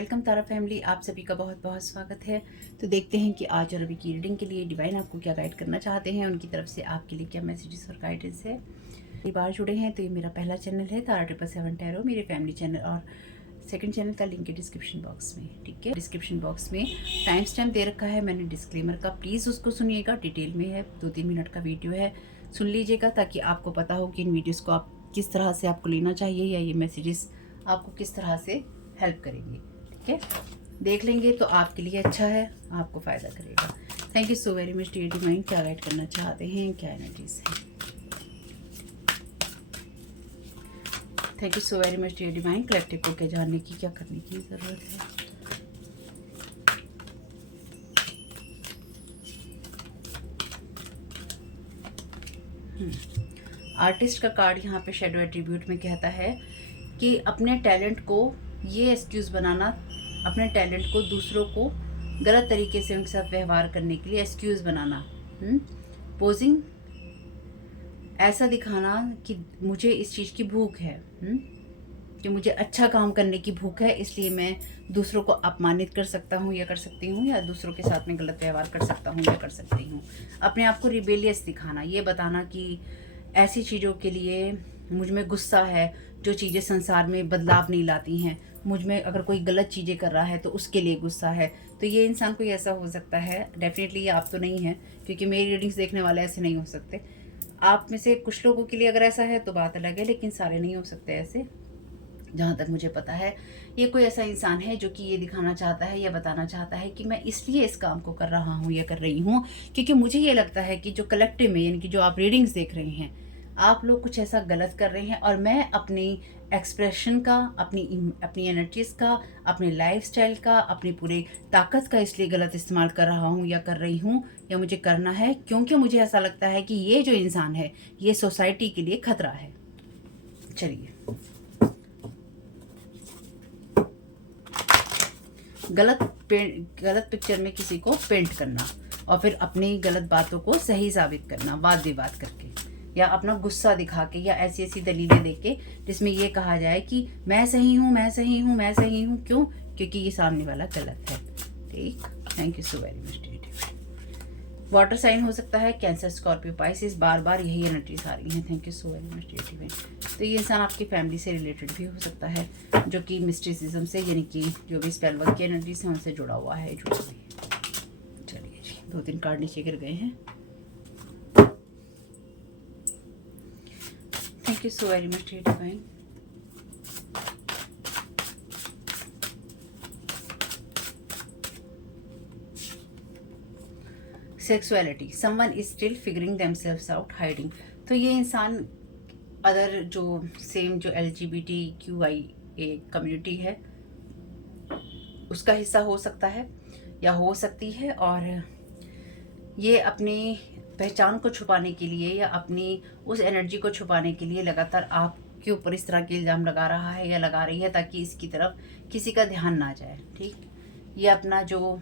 Welcome तारा family, आप सभी का बहुत बहुत स्वागत है। तो देखते हैं कि आज और अभी की रीडिंग के लिए डिवाइन आपको क्या गाइड करना चाहते हैं, उनकी तरफ से आपके लिए क्या मैसेजेस और गाइडेंस है। ये बार जुड़े हैं तो ये मेरा पहला चैनल है तारा 777 टैरो, मेरे फैमिली चैनल, और सेकंड चैनल का लिंक है डिस्क्रिप्शन बॉक्स में। ठीक है, डिस्क्रिप्शन बॉक्स में टाइम स्टैम्प दे रखा है मैंने डिस्क्लेमर का, प्लीज़ उसको सुनिएगा, डिटेल में है, 2-3 मिनट का वीडियो है, सुन लीजिएगा ताकि आपको पता हो कि इन वीडियोज़ को आप किस तरह से आपको लेना चाहिए या ये मैसेजेस आपको किस तरह से हेल्प करेंगे। ठीक है, देख लेंगे तो आपके लिए अच्छा है, आपको फ़ायदा करेगा। Thank you so very much dear divine, क्या गाइड करना चाहते हैं, क्या एनर्जीज है। Thank you so very much dear divine, collective को क्या जानने की, क्या करने की ज़रूरत है। आर्टिस्ट का कार्ड यहाँ पे शैडो एट्रीब्यूट में कहता है कि अपने टैलेंट को ये एक्सक्यूज़ बनाना, अपने टैलेंट को दूसरों को गलत तरीके से उनके साथ व्यवहार करने के लिए एक्सक्यूज़ बनाना, पोजिंग, ऐसा दिखाना कि मुझे इस चीज़ की भूख है, कि मुझे अच्छा काम करने की भूख है, इसलिए मैं दूसरों को अपमानित कर सकता हूँ या कर सकती हूँ, या दूसरों के साथ में गलत व्यवहार कर सकता हूँ या कर सकती हूँ। अपने आप को रिबेलियस दिखाना, ये बताना कि ऐसी चीज़ों के लिए मुझ में गुस्सा है जो चीज़ें संसार में बदलाव नहीं लाती हैं, मुझ में अगर कोई गलत चीज़ें कर रहा है तो उसके लिए गुस्सा है। तो ये इंसान कोई ऐसा हो सकता है, डेफिनेटली ये आप तो नहीं है, क्योंकि मेरी रीडिंग्स देखने वाले ऐसे नहीं हो सकते। आप में से कुछ लोगों के लिए अगर ऐसा है तो बात अलग है, लेकिन सारे नहीं हो सकते ऐसे, जहाँ तक मुझे पता है। ये कोई ऐसा इंसान है जो कि ये दिखाना चाहता है या बताना चाहता है कि मैं इसलिए इस काम को कर रहा हूँ या कर रही हूँ क्योंकि मुझे ये लगता है कि जो कलेक्टिव में, यानी कि जो आप रीडिंग्स देख रहे हैं, आप लोग कुछ ऐसा गलत कर रहे हैं, और मैं अपनी एक्सप्रेशन का, अपनी एनर्जीज़ का, अपने लाइफस्टाइल का, अपनी पूरी ताकत का इसलिए गलत इस्तेमाल कर रहा हूँ या कर रही हूँ या मुझे करना है क्योंकि मुझे ऐसा लगता है कि ये जो इंसान है ये सोसाइटी के लिए खतरा है। चलिए, गलत पिक्चर में किसी को पेंट करना और फिर अपनी गलत बातों को सही साबित करना, वाद विवाद करके या अपना गुस्सा दिखा के या ऐसी ऐसी दलीलें दे के जिसमें ये कहा जाए कि मैं सही हूँ, मैं सही हूँ, मैं सही हूँ। क्यों? क्योंकि ये सामने वाला गलत है। ठीक, thank you so very much. Water sign हो सकता है, कैंसर, स्कॉर्पियो, पाइसिस, बार बार यही एनर्जीज आ रही हैं। Thank you so very much. तो ये इंसान आपकी फैमिली से रिलेटेड भी हो सकता है, जो कि मिस्टिसिज्म से, यानी कि जो भी स्पेल वर्क की एनर्जीज हैं उनसे जुड़ा हुआ है, जुड़ा हुआ है। चलिए जी, 2-3 कार्ड नीचे गिर गए हैं। Thank you so very much divine. Sexuality, someone is still figuring themselves out, hiding. तो ये इंसान अदर जो सेम जो LGBTQIA कम्युनिटी है उसका हिस्सा हो सकता है या हो सकती है, और ये अपनी पहचान को छुपाने के लिए या अपनी उस एनर्जी को छुपाने के लिए लगातार आपके ऊपर इस तरह के इल्ज़ाम लगा रहा है या लगा रही है ताकि इसकी तरफ किसी का ध्यान ना जाए। ठीक, ये अपना जो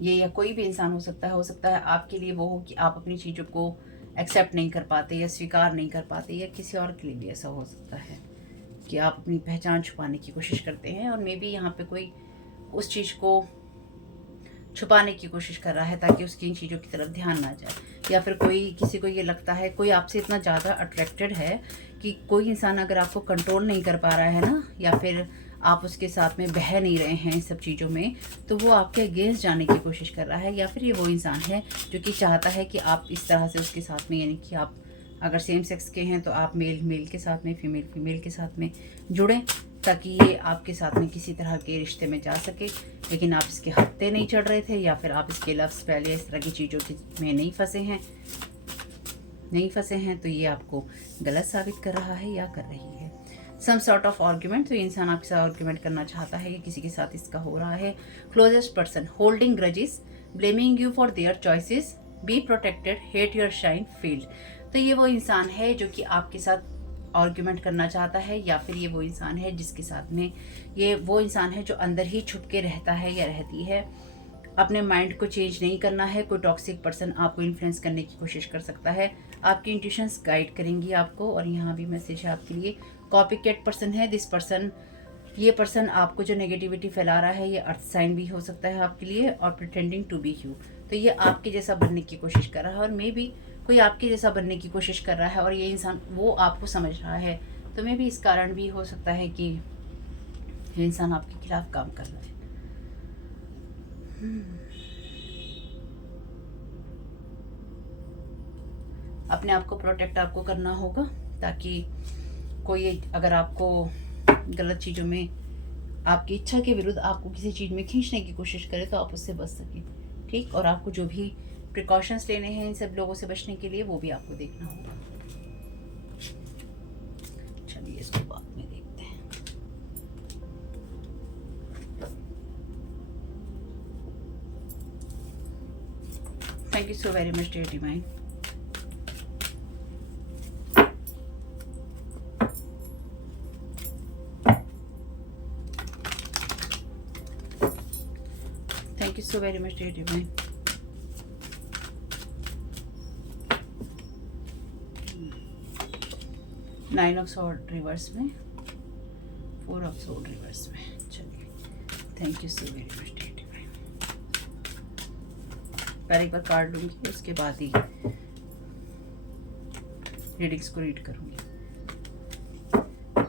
ये या कोई भी इंसान हो सकता है आपके लिए वो हो कि आप अपनी चीज़ों को एक्सेप्ट नहीं कर पाते या स्वीकार नहीं कर पाते, या किसी और के लिए भी ऐसा हो सकता है कि आप अपनी पहचान छुपाने की कोशिश करते हैं, और मे बी यहाँ पे कोई उस चीज़ को छुपाने की कोशिश कर रहा है ताकि उसकी इन चीज़ों की तरफ ध्यान ना जाए, या फिर कोई किसी को ये लगता है, कोई आपसे इतना ज़्यादा अट्रैक्टेड है कि कोई इंसान अगर आपको कंट्रोल नहीं कर पा रहा है ना, या फिर आप उसके साथ में बह नहीं रहे हैं इन सब चीज़ों में, तो वो आपके अगेंस्ट जाने की कोशिश कर रहा है, या फिर ये वो इंसान है जो कि चाहता है कि आप इस तरह से उसके साथ में, यानी कि आप अगर सेम सेक्स के हैं तो आप मेल के साथ में, फीमेल के साथ में जुड़ें ताकि ये आपके साथ में किसी तरह के रिश्ते में जा सके, लेकिन आप इसके हत्थे नहीं चढ़ रहे थे, या फिर आप इसके लव स्पेल या इस तरह की चीज़ों में नहीं फंसे हैं, तो ये आपको गलत साबित कर रहा है या कर रही है। सम सॉर्ट ऑफ आर्ग्यूमेंट, तो ये इंसान आपके साथ आर्ग्यूमेंट करना चाहता है, किसी के साथ इसका हो रहा है। Closest person, holding grudges, blaming you for their choices, be protected, hate your shine field. तो ये वो इंसान है जो कि आपके साथ आर्ग्यूमेंट करना चाहता है, या फिर ये वो इंसान है जिसके साथ में, ये वो इंसान है जो अंदर ही छुप के रहता है या रहती है, अपने माइंड को चेंज नहीं करना है। कोई टॉक्सिक पर्सन आपको इन्फ्लुएंस करने की कोशिश कर सकता है, आपकी इंट्यूशंस गाइड करेंगी आपको। और यहाँ भी मैसेज है आपके लिए, कॉपी कैट पर्सन है, दिस पर्सन ये पर्सन आपको जो नेगेटिविटी फैला रहा है ये अर्थ साइन भी हो सकता है आपके लिए, और प्रिटेंडिंग टू बी यू, तो ये आपके जैसा बनने की कोशिश कर रहा है, और मे बी कोई आपके जैसा बनने की कोशिश कर रहा है और ये इंसान वो आपको समझ रहा है, तो मे बी इस कारण भी हो सकता है कि ये इंसान आपके खिलाफ काम कर रहा है। अपने आप को प्रोटेक्ट आपको करना होगा, ताकि कोई अगर आपको गलत चीज़ों में आपकी इच्छा के विरुद्ध आपको किसी चीज़ में खींचने की कोशिश करे तो आप उससे बच सकें, ठीक। और आपको जो भी प्रिकॉशंस लेने हैं इन सब लोगों से बचने के लिए वो भी आपको देखना होगा। चलिए इसको बाद में देखते हैं। Thank you so very much dear divine. Thank you so very much, dear divine. Nine of sword reverse में, 4 ऑफ सॉर्ड रिवर्स में। चलिए, thank you so very much dear divine. पहले एक बार कार्ड लूँगी, उसके बाद ही रीडिंग्स को रीड करूँगी,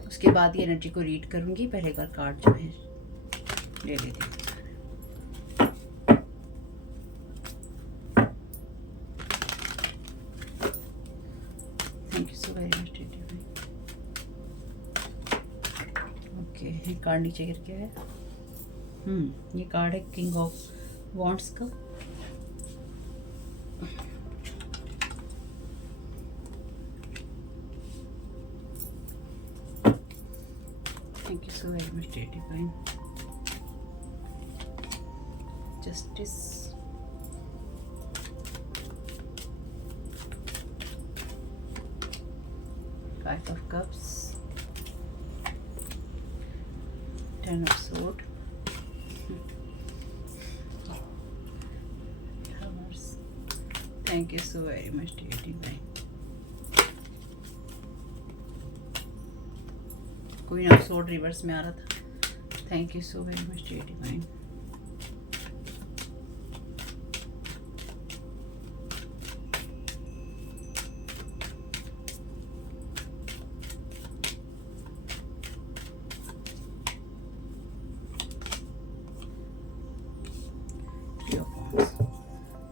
उसके बाद ही एनर्जी को रीड करूँगी। पहले एक बार कार्ड जो है ले लेती हूँ। Thank you so very much dear divine. Okay, ये कार्ड नीचे गिर गया है। ये कार्ड है किंग ऑफ वॉन्ड्स का। Thank you so very much dear divine. Justice, Five of Cups, 10 of Swords, Lovers. Thank you so very much dear divine. Queen of Swords reverse में आ रहा था। Thank you so very much dear divine.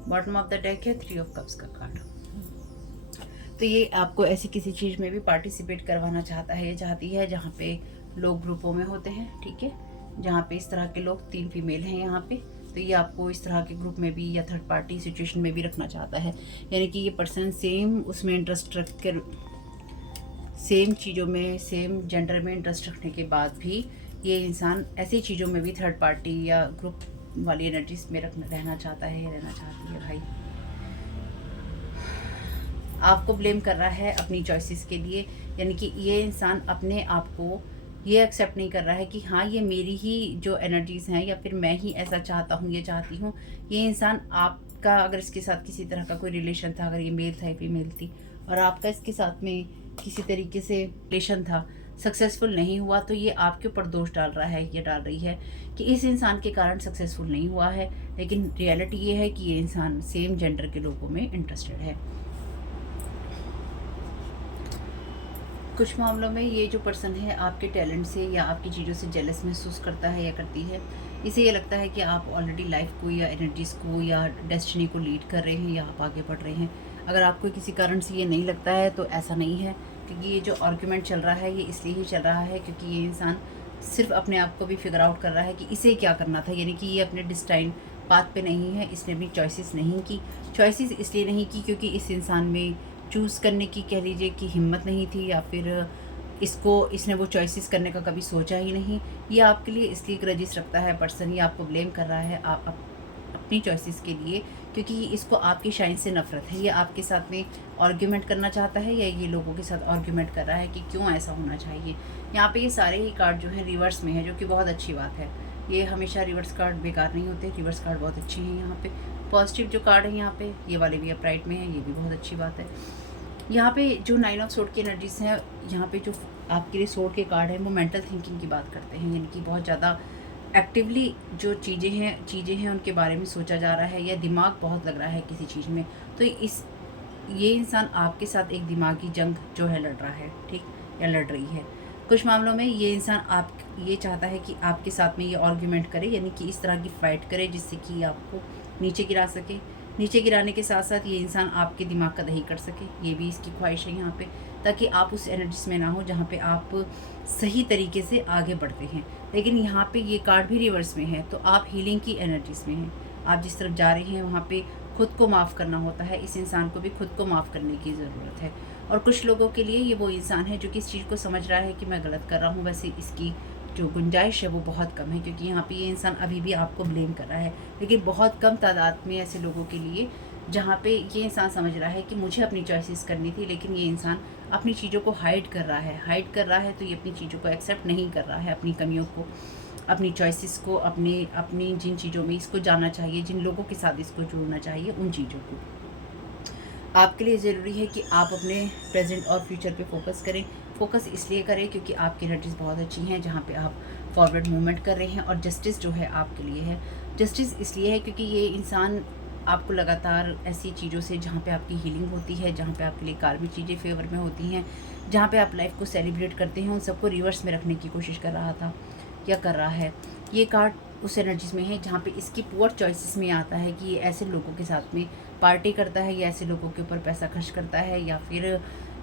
Bottom of the deck है 3 of cups का card. तो ये आपको ऐसी किसी चीज़ में भी पार्टिसिपेट करवाना चाहता है, ये चाहती है जहाँ पे लोग ग्रुपों में होते हैं, ठीक है, जहाँ पे इस तरह के लोग 3 फीमेल हैं यहाँ पे, तो ये आपको इस तरह के ग्रुप में भी या थर्ड पार्टी सिचुएशन में भी रखना चाहता है। यानी कि ये पर्सन सेम उसमें इंटरेस्ट रख कर, सेम चीज़ों में, सेम जेंडर में इंटरेस्ट रखने के बाद भी ये इंसान ऐसी चीज़ों में भी थर्ड पार्टी या ग्रुप वाली एनर्जीज में रहना चाहता है या रहना चाहती है। भाई आपको ब्लेम कर रहा है अपनी चॉइसेस के लिए, यानी कि ये इंसान अपने आप को ये एक्सेप्ट नहीं कर रहा है कि हाँ ये मेरी ही जो एनर्जीज हैं या फिर मैं ही ऐसा चाहता हूँ, ये चाहती हूँ। ये इंसान आपका अगर इसके साथ किसी तरह का कोई रिलेशन था, अगर ये मेल था या फीमेल थी, और आपका इसके साथ में किसी तरीके से रिलेशन था, सक्सेसफुल नहीं हुआ, तो ये आपके ऊपर दोष डाल रहा है, ये डाल रही है कि इस इंसान के कारण सक्सेसफुल नहीं हुआ है। लेकिन रियलिटी ये है कि ये इंसान सेम जेंडर के लोगों में इंटरेस्टेड है। कुछ मामलों में ये जो पर्सन है आपके टैलेंट से या आपकी चीज़ों से जेलस महसूस करता है या करती है। इसे ये लगता है कि आप ऑलरेडी लाइफ को या एनर्जीज़ को या डेस्टिनी को लीड कर रहे हैं या आप आगे बढ़ रहे हैं। अगर आपको किसी कारण से ये नहीं लगता है तो ऐसा नहीं है, क्योंकि ये जो आर्ग्यूमेंट चल रहा है ये इसलिए ही चल रहा है क्योंकि ये इंसान सिर्फ अपने आप को भी फिगर आउट कर रहा है कि इसे क्या करना था। यानी कि ये अपने डिस्टाइन पाथ पे नहीं है, इसने भी चॉइसेस नहीं की। चॉइसेस इसलिए नहीं की क्योंकि इस इंसान में चूज़ करने की कह लीजिए कि हिम्मत नहीं थी, या फिर इसने वो चॉइसेस करने का कभी सोचा ही नहीं। ये आपके लिए इसलिए ग्रजेस रखता है पर्सन, ये आपको ब्लेम कर रहा है आप अपनी चॉइसेस के लिए, क्योंकि इसको आपकी शाइन से नफरत है। ये आपके साथ में आर्ग्यूमेंट करना चाहता है या ये लोगों के साथ आर्ग्यूमेंट कर रहा है कि क्यों ऐसा होना चाहिए। यहाँ पे ये सारे ही कार्ड जो हैं रिवर्स में है, जो कि बहुत अच्छी बात है। ये हमेशा रिवर्स कार्ड बेकार नहीं होते, रिवर्स कार्ड बहुत अच्छे हैं। यहाँ पे पॉजिटिव जो कार्ड है यहाँ पे ये वाले भी अपराइट में है, ये भी बहुत अच्छी बात है। यहाँ पे जो 9 ऑफ सोर्ड की एनर्जीज हैं, यहाँ पे जो आपके लिए सोर्ड के कार्ड हैं वो मेंटल थिंकिंग की बात करते हैं, यानी कि बहुत ज़्यादा एक्टिवली जो चीज़ें हैं उनके बारे में सोचा जा रहा है, या दिमाग बहुत लग रहा है किसी चीज़ में। तो ये इंसान आपके साथ एक दिमागी जंग जो है लड़ रहा है, ठीक, या लड़ रही है। कुछ मामलों में ये इंसान आप ये चाहता है कि आपके साथ में ये आर्ग्यूमेंट करे, यानी कि इस तरह की फ़ाइट करे जिससे कि आपको नीचे गिरा सके। नीचे गिराने के साथ साथ ये इंसान आपके दिमाग का दही कर सके, ये भी इसकी ख्वाहिश है यहाँ पे, ताकि आप उस एनर्जीज में ना हो जहाँ पे आप सही तरीके से आगे बढ़ते हैं। लेकिन यहाँ पे ये कार्ड भी रिवर्स में है, तो आप हीलिंग की एनर्जीज में हैं। आप जिस तरफ जा रहे हैं वहाँ पे खुद को माफ़ करना होता है। इस इंसान को भी खुद को माफ़ करने की ज़रूरत है। और कुछ लोगों के लिए ये वो इंसान है जो कि इस चीज़ को समझ रहा है कि मैं गलत कर रहा हूँ, वैसे इसकी जो गुंजाइश है वो बहुत कम है, क्योंकि यहाँ पे ये इंसान अभी भी आपको ब्लेम कर रहा है। लेकिन बहुत कम तादाद में ऐसे लोगों के लिए जहाँ पे ये इंसान समझ रहा है कि मुझे अपनी चॉइसेस करनी थी, लेकिन ये इंसान अपनी चीज़ों को हाइड कर रहा है, तो ये अपनी चीज़ों को एक्सेप्ट नहीं कर रहा है, अपनी कमियों को, अपनी चॉइसेस को, अपनी जिन चीज़ों में इसको जाना चाहिए, जिन लोगों के साथ इसको जुड़ना चाहिए, उन चीज़ों को। आपके लिए ज़रूरी है कि आप अपने प्रेजेंट और फ्यूचर पे फोकस करें। फोकस इसलिए करें क्योंकि आपकी एनर्जीज़ बहुत अच्छी हैं, जहाँ पे आप फॉरवर्ड मूवमेंट कर रहे हैं, और जस्टिस जो है आपके लिए है। जस्टिस इसलिए है क्योंकि ये इंसान आपको लगातार ऐसी चीज़ों से, जहाँ पे आपकी हीलिंग होती है, जहाँ पे आपके लिए कार्मिक चीज़ें फेवर में होती हैं, जहाँ पे आप लाइफ को सेलिब्रेट करते हैं, उन सबको रिवर्स में रखने की कोशिश कर रहा था या कर रहा है। ये कार्ड उस एनर्जीज़ में है जहाँ पे इसकी पुअर चॉइसेस में आता है कि ये ऐसे लोगों के साथ में पार्टी करता है, या ऐसे लोगों के ऊपर पैसा खर्च करता है, या फिर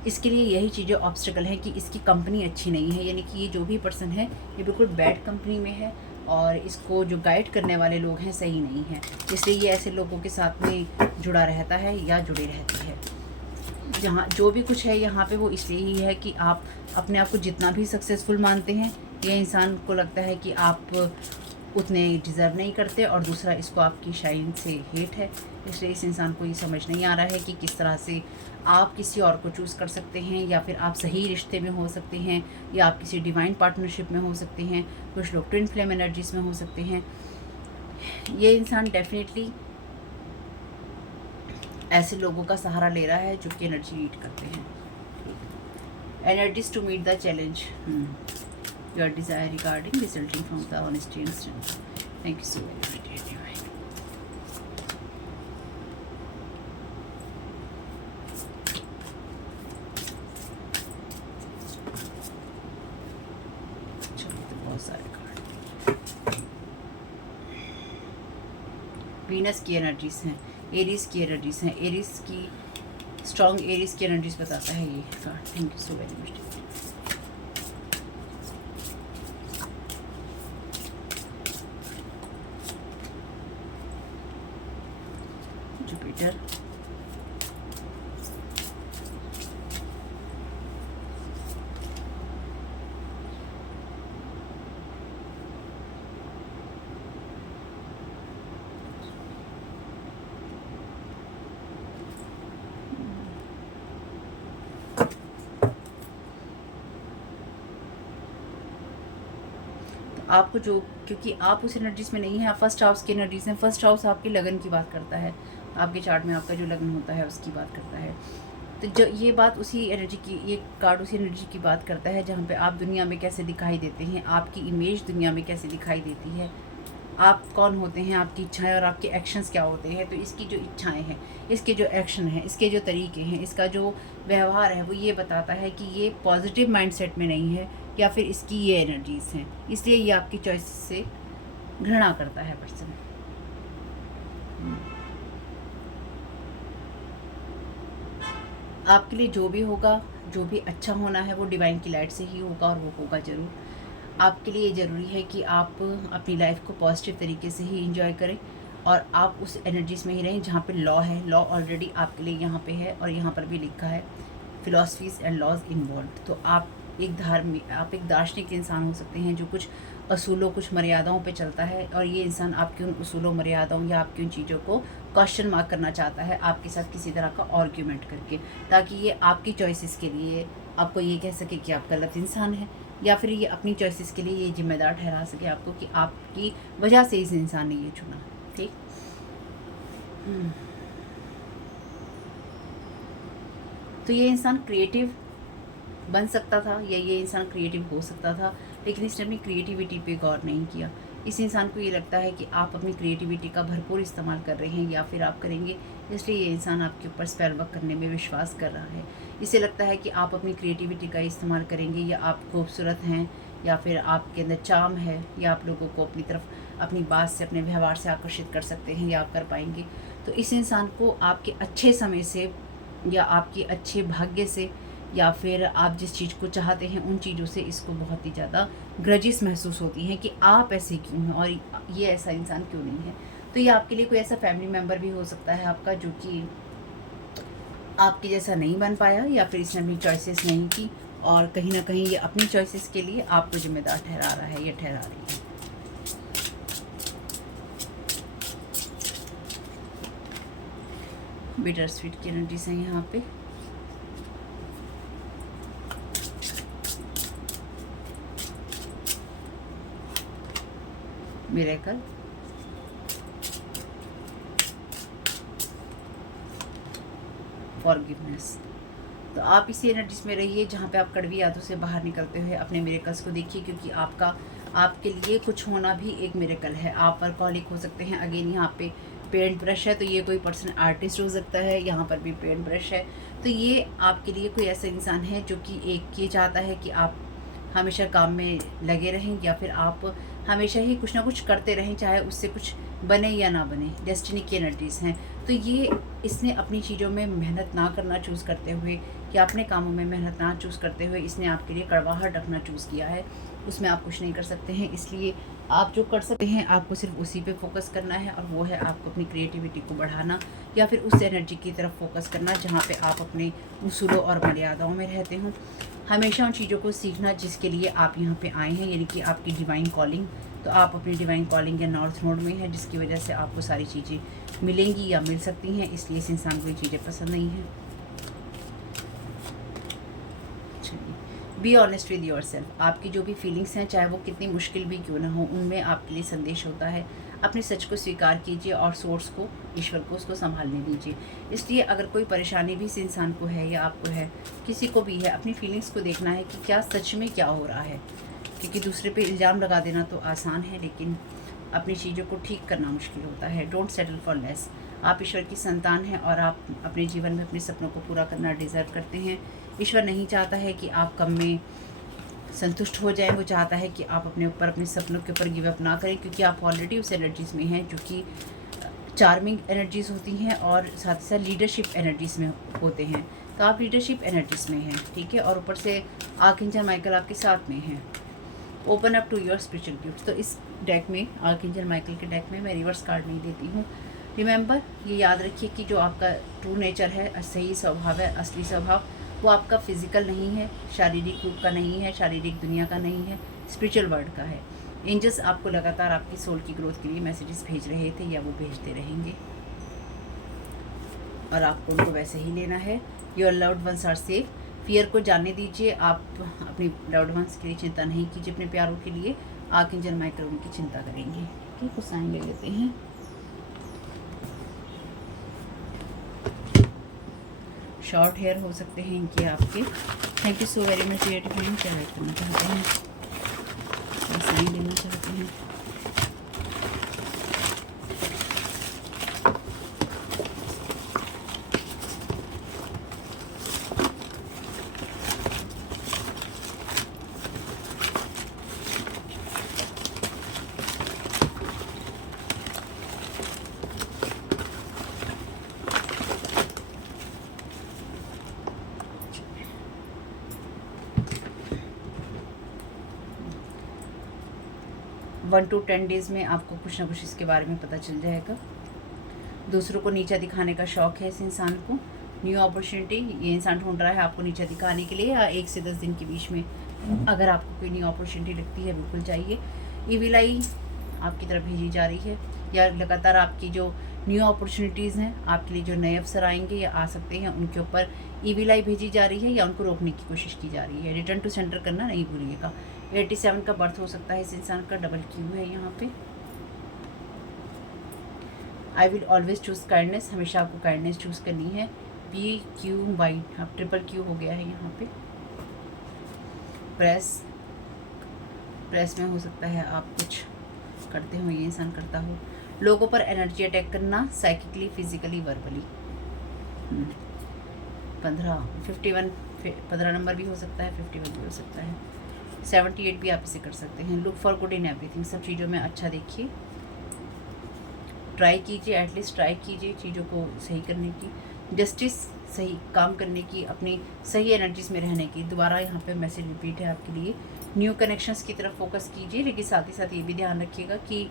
इसके लिए यही चीज़ें ऑब्स्टिकल हैं कि इसकी कंपनी अच्छी नहीं है, यानी कि ये जो भी पर्सन है ये बिल्कुल बैड कंपनी में है, और इसको जो गाइड करने वाले लोग हैं सही नहीं हैं, इसलिए ये ऐसे लोगों के साथ में जुड़ा रहता है या जुड़ी रहती है। जहाँ जो भी कुछ है यहाँ पे वो इसलिए ही है कि आप अपने आप को जितना भी सक्सेसफुल मानते हैं, ये इंसान को लगता है कि आप उतने डिज़र्व नहीं करते, और दूसरा इसको आपकी शाइन से हेट है। इसलिए इस इंसान को ये समझ नहीं आ रहा है कि किस तरह से आप किसी और को चूज़ कर सकते हैं, या फिर आप सही रिश्ते में हो सकते हैं, या आप किसी डिवाइन पार्टनरशिप में हो सकते हैं। कुछ लोग ट्विन फ्लेम एनर्जीज़ में हो सकते हैं। ये इंसान डेफिनेटली ऐसे लोगों का सहारा ले रहा है जो कि एनर्जी रीड करते हैं। Energies to meet the challenge, your desire regarding resulting from the honesty and strength. Thank you so very much. बहुत सारे कार्ड वीनस की एनर्जीज हैं, एरीज की एनर्जीज हैं, एरीज की स्ट्रॉन्ग एरीज की एनर्जीज बताता है ये card. Thank you so very much. Jupiter, आपको जो, क्योंकि आप उस एनर्जीज में नहीं हैं, आप फर्स्ट हाउस की एनर्जीज हैं। फर्स्ट हाउस आपके लगन की बात करता है, आपके चार्ट में आपका जो लगन होता है उसकी बात करता है। तो जो ये बात उसी एनर्जी की, ये कार्ड उसी एनर्जी की बात करता है जहाँ पे आप दुनिया में कैसे दिखाई देते हैं, आपकी इमेज दुनिया में कैसे दिखाई देती है, आप कौन होते हैं, आपकी इच्छाएं और आपके एक्शंस क्या होते हैं। तो इसकी जो इच्छाएं हैं, इसके जो एक्शन हैं, इसके जो तरीके हैं, इसका जो व्यवहार है, वो ये बताता है कि ये पॉजिटिव माइंडसेट में नहीं है, या फिर इसकी ये एनर्जीज़ हैं, इसलिए ये आपकी चॉइस से घृणा करता है पर्सन। आपके लिए जो भी होगा, जो भी अच्छा होना है, वो डिवाइन की लाइट से ही होगा, और वो होगा ज़रूर। आपके लिए ज़रूरी है कि आप अपनी लाइफ को पॉजिटिव तरीके से ही इंजॉय करें, और आप उस एनर्जीज़ में ही रहें जहाँ पे लॉ है। लॉ ऑलरेडी आपके लिए यहाँ पे है, और यहाँ पर भी लिखा है फिलॉसफीज़ एंड लॉज इन्वॉल्व। तो आप एक दार्शनिक इंसान हो सकते हैं जो कुछ असूलों, कुछ मर्यादाओं पे चलता है, और ये इंसान आपकी उन उसूलों, मर्यादाओं या आपकी उन चीज़ों को क्वेश्चन मार्क करना चाहता है आपके साथ किसी तरह का आर्ग्यूमेंट करके, ताकि ये आपकी चॉइसेस के लिए आपको ये कह सके कि आप गलत इंसान हैं, या फिर ये अपनी चॉइसेस के लिए ये जिम्मेदार ठहरा सके आपको कि आपकी वजह से इस इंसान ने ये चुना। ठीक, तो ये इंसान क्रिएटिव बन सकता था या ये इंसान क्रिएटिव हो सकता था, लेकिन इसने अपनी क्रिएटिविटी पे गौर नहीं किया। इस इंसान को ये लगता है कि आप अपनी क्रिएटिविटी का भरपूर इस्तेमाल कर रहे हैं या फिर आप करेंगे, इसलिए ये इंसान आपके ऊपर स्पेल वर्क करने में विश्वास कर रहा है। इसे लगता है कि आप अपनी क्रिएटिविटी का इस्तेमाल करेंगे या आप खूबसूरत हैं या फिर आपके अंदर चार्म है या आप लोगों को अपनी तरफ अपनी बात से, अपने व्यवहार से आकर्षित कर सकते हैं या आप कर पाएंगे। तो इस इंसान को आपके अच्छे समय से या आपके अच्छे भाग्य से या फिर आप जिस चीज़ को चाहते हैं उन चीज़ों से इसको बहुत ही ज़्यादा ग्रजिस महसूस होती हैं कि आप ऐसे क्यों हैं और ये ऐसा इंसान क्यों नहीं है। तो ये आपके लिए कोई ऐसा फैमिली मेम्बर भी हो सकता है आपका, जो कि आपके जैसा नहीं बन पाया या फिर इसने अपनी चॉइसेस नहीं की और कहीं ना कहीं ये अपनी चॉइसेस के लिए आपको जिम्मेदार ठहरा रहा है या ठहरा रही है। बिटर स्वीट की एनर्जीज हैं यहाँ पे। Miracle, forgiveness. तो आप इसी एनर्जीज में रहिए जहाँ पे आप कड़वी यादों से बाहर निकलते हुए अपने मिरेकल्स को देखिए, क्योंकि आपके लिए कुछ होना भी एक मिरेकल है। आप वर्कहॉलिक हो सकते हैं। अगेन यहाँ पे पेंट ब्रश है, तो ये कोई पर्सन आर्टिस्ट हो सकता है। यहाँ पर भी पेंट ब्रश है, तो ये आपके लिए कोई ऐसा इंसान है जो कि एक ये चाहता है कि आप हमेशा काम में लगे रहें या फिर आप हमेशा ही कुछ ना कुछ करते रहें, चाहे उससे कुछ बने या ना बने। डेस्टिनी की एनर्जीज़ हैं। तो ये इसने अपनी चीज़ों में मेहनत ना करना चूज़ करते हुए या अपने कामों में मेहनत ना चूज़ करते हुए इसने आपके लिए कड़वाहट रखना चूज़ किया है। उसमें आप कुछ नहीं कर सकते हैं, इसलिए आप जो कर सकते हैं आपको सिर्फ उसी पे फोकस करना है, और वो है आपको अपनी क्रिएटिविटी को बढ़ाना या फिर उस एनर्जी की तरफ फोकस करना जहाँ पे आप अपने उसूलों और मर्यादाओं में रहते हों। हमेशा उन चीज़ों को सीखना जिसके लिए आप यहाँ पे आए हैं, यानी कि आपकी डिवाइन कॉलिंग। तो आप अपनी डिवाइन कॉलिंग या नॉर्थ नोड में है, जिसकी वजह से आपको सारी चीज़ें मिलेंगी या मिल सकती हैं, इसलिए इस इंसान को ये चीज़ें पसंद नहीं हैं। Be honest with your self. आपकी जो भी फीलिंग्स हैं, चाहे वो कितनी मुश्किल भी क्यों ना हो, उनमें आपके लिए संदेश होता है। अपने सच को स्वीकार कीजिए और सोर्स को, ईश्वर को, उसको संभालने दीजिए। इसलिए अगर कोई परेशानी भी इस इंसान को है या आपको है, किसी को भी है, अपनी फीलिंग्स को देखना है कि क्या सच में क्या हो रहा है। क्योंकि दूसरे पे इल्ज़ाम लगा देना तो आसान है, लेकिन अपनी चीज़ों को ठीक करना मुश्किल होता है। Don't settle for less. आप ईश्वर की संतान हैं और आप अपने जीवन में अपने सपनों को पूरा करना डिज़र्व करते हैं। ईश्वर नहीं चाहता है कि आप कम में संतुष्ट हो जाएं, वो चाहता है कि आप अपने ऊपर, अपने सपनों के ऊपर गिव अप ना करें, क्योंकि आप ऑलरेडी उस एनर्जीज़ में हैं जो कि चार्मिंग एनर्जीज़ होती हैं और साथ ही साथ लीडरशिप एनर्जीज़ में होते हैं। तो आप लीडरशिप एनर्जीज़ में हैं, ठीक है, और ऊपर से आर्कएंजल माइकल आपके साथ में हैं। Open up to your spiritual gift. तो इस डेक में, आर्कएंजल माइकल के डेक में, मैं रिवर्स कार्ड नहीं देती हूँ। रिमेंबर, ये याद रखिए कि जो आपका ट्रू नेचर है, सही स्वभाव है, असली स्वभाव, वो आपका फिजिकल नहीं है, शारीरिक रूप का नहीं है, शारीरिक दुनिया का नहीं है, स्पिरिचुअल वर्ल्ड का है। एंजल्स आपको लगातार आपकी सोल की ग्रोथ के लिए मैसेजेस भेज रहे थे या वो भेजते रहेंगे, और आपको उनको वैसे ही लेना है। Your loved ones are safe. Fear को जाने दीजिए। आप अपनी लव्ड वंस के लिए चिंता नहीं कीजिए, अपने प्यारों के लिए। आर्कएंजल माइकल उनकी चिंता करेंगे। ठीक, कुछ साइन ले लेते हैं। शॉर्ट हेयर हो सकते हैं इनके आपके। Thank you so very much dear friend. क्या राइट करना चाहते हैं, साइन लेना चाहते हैं। वन टू 10 डेज़ में आपको कुछ ना कुछ इसके बारे में पता चल जाएगा। दूसरों को नीचा दिखाने का शौक़ है इस इंसान को। न्यू अपॉर्चुनिटी ये इंसान ढूंढ रहा है आपको नीचा दिखाने के लिए, या 1 से 10 दिन के बीच में अगर आपको कोई न्यू अपॉर्चुनिटी लगती है, बिल्कुल चाहिए। ईविल आई आपकी तरफ भेजी जा रही है, या लगातार आपकी जो न्यू अपॉर्चुनिटीज़ हैं, आपके लिए जो नए अवसर आएंगे या आ सकते हैं, उनके ऊपर ईविल आई भेजी जा रही है या उनको रोकने की कोशिश की जा रही है। रिटर्न टू सेंटर करना नहीं भूलिएगा। 87 का बर्थ हो सकता है इस इंसान का। डबल क्यू है यहाँ पे। I will always choose kindness. हमेशा आपको काइंडनेस चूज़ करनी है। PQY, अब ट्रिपल क्यू हो गया है यहाँ पे। प्रेस में हो सकता है आप कुछ करते हो, ये इंसान करता हो। लोगों पर एनर्जी अटैक करना, साइकिकली, फिजिकली, वर्बली। 15 नंबर भी हो सकता है, 51 भी हो सकता है, 78 भी आप इसे कर सकते हैं। Look for good in everything, सब चीज़ों में अच्छा देखिए, ट्राई कीजिए, एटलीस्ट ट्राई कीजिए चीज़ों को सही करने की, जस्टिस, सही काम करने की, अपनी सही एनर्जीज में रहने की। दोबारा यहाँ पे मैसेज रिपीट है आपके लिए, न्यू कनेक्शंस की तरफ फोकस कीजिए, लेकिन साथ ही साथ ये भी ध्यान रखिएगा कि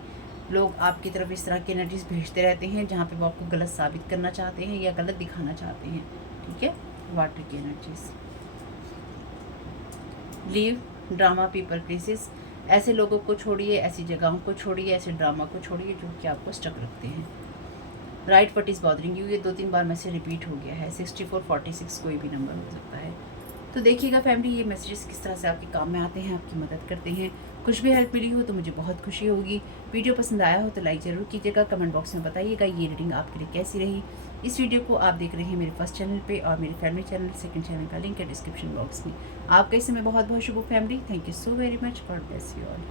लोग आपकी तरफ इस तरह की एनर्जीज भेजते रहते हैं जहाँ पे वो आपको गलत साबित करना चाहते हैं या गलत दिखाना चाहते हैं। ठीक है, वाटर की energies. Leave drama, people, places, ऐसे लोगों को छोड़िए, ऐसी जगहों को छोड़िए, ऐसे ड्रामा को छोड़िए जो कि आपको स्टक रखते हैं। Right what is bothering you, ये 2-3 बार मैसेज रिपीट हो गया है। 64, 46 कोई भी नंबर हो सकता है। तो देखिएगा फैमिली, ये मैसेजेस किस तरह से आपके काम में आते हैं, आपकी मदद करते हैं। कुछ भी हेल्प मिली हो तो मुझे बहुत खुशी होगी। वीडियो पसंद आया हो तो लाइक ज़रूर कीजिएगा, कमेंट बॉक्स में बताइएगा ये रीडिंग आपके लिए कैसी रही। इस वीडियो को आप देख रहे हैं मेरे फर्स्ट चैनल पे, और मेरे फैमिली चैनल, सेकंड चैनल का लिंक है डिस्क्रिप्शन बॉक्स में। आपका इस समय बहुत बहुत शुभ family. Thank you so very much, God bless you all.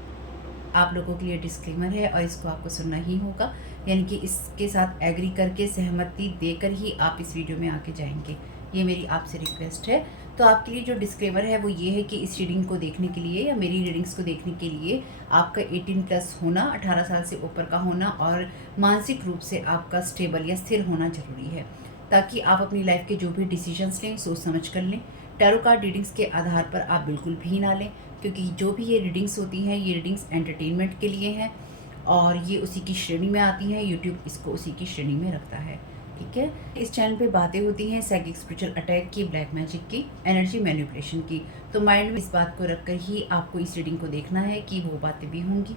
आप लोगों के लिए डिस्क्लेमर है और इसको आपको सुनना ही होगा, यानी कि इसके साथ एग्री करके, सहमति देकर ही आप इस वीडियो में आके जाएंगे। ये मेरी आपसे रिक्वेस्ट है। तो आपके लिए जो डिस्क्लेमर है वो ये है कि इस रीडिंग को देखने के लिए या मेरी रीडिंग्स को देखने के लिए आपका 18+ होना, 18 साल से ऊपर का होना, और मानसिक रूप से आपका स्टेबल या स्थिर होना ज़रूरी है, ताकि आप अपनी लाइफ के जो भी डिसीजंस लें सोच समझ कर लें। टैरो कार्ड रीडिंग्स के आधार पर आप बिल्कुल भी ना लें, क्योंकि जो भी ये रीडिंग्स होती हैं ये रीडिंग्स एंटरटेनमेंट के लिए हैं और ये उसी की श्रेणी में आती हैं। यूट्यूब इसको उसी की श्रेणी में रखता है। ठीक है, इस चैनल पे बातें होती हैं साइकिक, स्पिरिचुअल अटैक की, ब्लैक मैजिक की, एनर्जी मैनिपुलेशन की। तो माइंड में इस बात को रखकर ही आपको इस रीडिंग को देखना है कि वो बातें भी होंगी।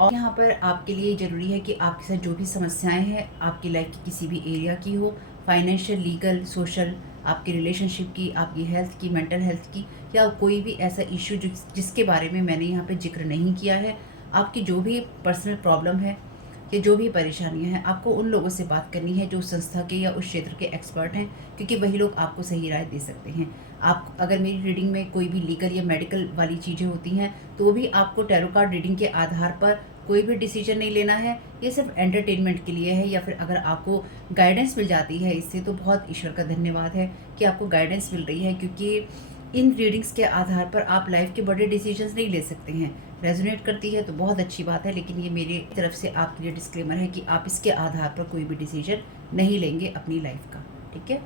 और यहाँ पर आपके लिए ज़रूरी है कि आपके साथ जो भी समस्याएं हैं आपकी लाइफ की किसी भी एरिया की हो, फाइनेंशियल, लीगल, सोशल, आपकी रिलेशनशिप की, आपकी हेल्थ की, मेंटल हेल्थ की, या कोई भी ऐसा इशू जिसके बारे में मैंने यहाँ पे जिक्र नहीं किया है, आपकी जो भी पर्सनल प्रॉब्लम है या जो भी परेशानियां हैं, आपको उन लोगों से बात करनी है जो संस्था के या उस क्षेत्र के एक्सपर्ट हैं, क्योंकि वही लोग आपको सही राय दे सकते हैं। आप अगर मेरी रीडिंग में कोई भी लीगल या मेडिकल वाली चीज़ें होती हैं तो भी आपको टैरो कार्ड रीडिंग के आधार पर कोई भी डिसीजन नहीं लेना है। ये सिर्फ एंटरटेनमेंट के लिए है, या फिर अगर आपको गाइडेंस मिल जाती है इससे तो बहुत ईश्वर का धन्यवाद है कि आपको गाइडेंस मिल रही है, क्योंकि इन रीडिंग्स के आधार पर आप लाइफ के बड़े डिसीजंस नहीं ले सकते हैं। रेजोनेट करती है तो बहुत अच्छी बात है, लेकिन ये मेरी तरफ से आपके लिए डिस्क्लेमर है कि आप इसके आधार पर कोई भी डिसीजन नहीं लेंगे अपनी लाइफ का। ठीक है,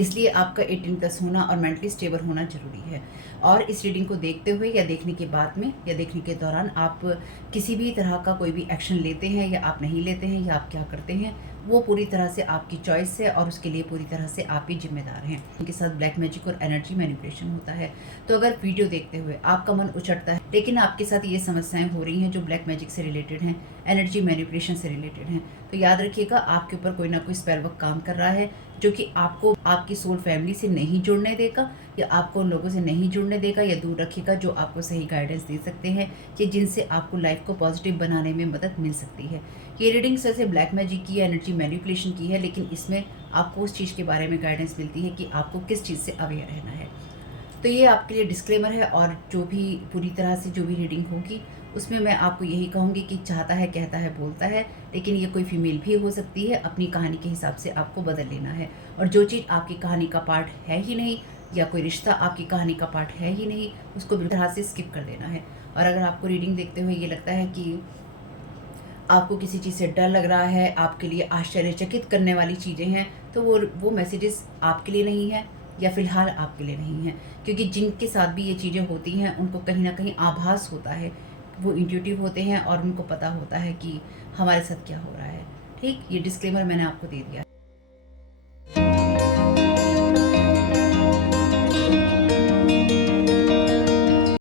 इसलिए आपका 18+ होना और मेंटली स्टेबल होना ज़रूरी है। और इस रीडिंग को देखते हुए या देखने के बाद में या देखने के दौरान आप किसी भी तरह का कोई भी एक्शन लेते हैं या आप नहीं लेते हैं या आप क्या करते हैं, वो पूरी तरह से आपकी चॉइस है और उसके लिए पूरी तरह से आप ही जिम्मेदार हैं। इनके साथ ब्लैक मैजिक और एनर्जी मैनिपुलेशन होता है। तो अगर वीडियो देखते हुए आपका मन उचटता है लेकिन आपके साथ ये समस्याएं हो रही हैं जो ब्लैक मैजिक से रिलेटेड हैं, एनर्जी मैनिपुलेशन से रिलेटेड हैं, तो याद रखिएगा आपके ऊपर कोई ना कोई स्पेल वर्क काम कर रहा है जो कि आपको आपकी सोल फैमिली से नहीं जुड़ने देगा या आपको उन लोगों से नहीं जुड़ने देगा या दूर रखेगा जो आपको सही गाइडेंस दे सकते हैं कि जिनसे आपको लाइफ को पॉजिटिव बनाने में मदद मिल सकती है। ये रीडिंग वैसे ब्लैक मैजिक की, एनर्जी मैनिपुलेशन की है, लेकिन इसमें आपको उस चीज़ के बारे में गाइडेंस मिलती है कि आपको किस चीज़ से अवेयर रहना है। तो ये आपके लिए डिस्क्लेमर है, और जो भी पूरी तरह से जो भी रीडिंग होगी उसमें मैं आपको यही कहूँगी कि चाहता है, कहता है, बोलता है, लेकिन ये कोई फीमेल भी हो सकती है। अपनी कहानी के हिसाब से आपको बदल लेना है, और जो चीज़ आपकी कहानी का पार्ट है ही नहीं या कोई रिश्ता आपकी कहानी का पार्ट है ही नहीं, उसको बिल्कुल तरह से स्किप कर देना है। और अगर आपको रीडिंग देखते हुए ये लगता है कि आपको किसी चीज़ से डर लग रहा है, आपके लिए आश्चर्यचकित करने वाली चीज़ें हैं, तो वो मैसेजेस आपके लिए नहीं है या फिलहाल आपके लिए नहीं है, क्योंकि जिनके साथ भी ये चीज़ें होती हैं उनको कहीं ना कहीं आभास होता है, वो इंट्यूटिव होते हैं और उनको पता होता है कि हमारे साथ क्या हो रहा है। ठीक, ये डिस्क्लेमर मैंने आपको दे दिया।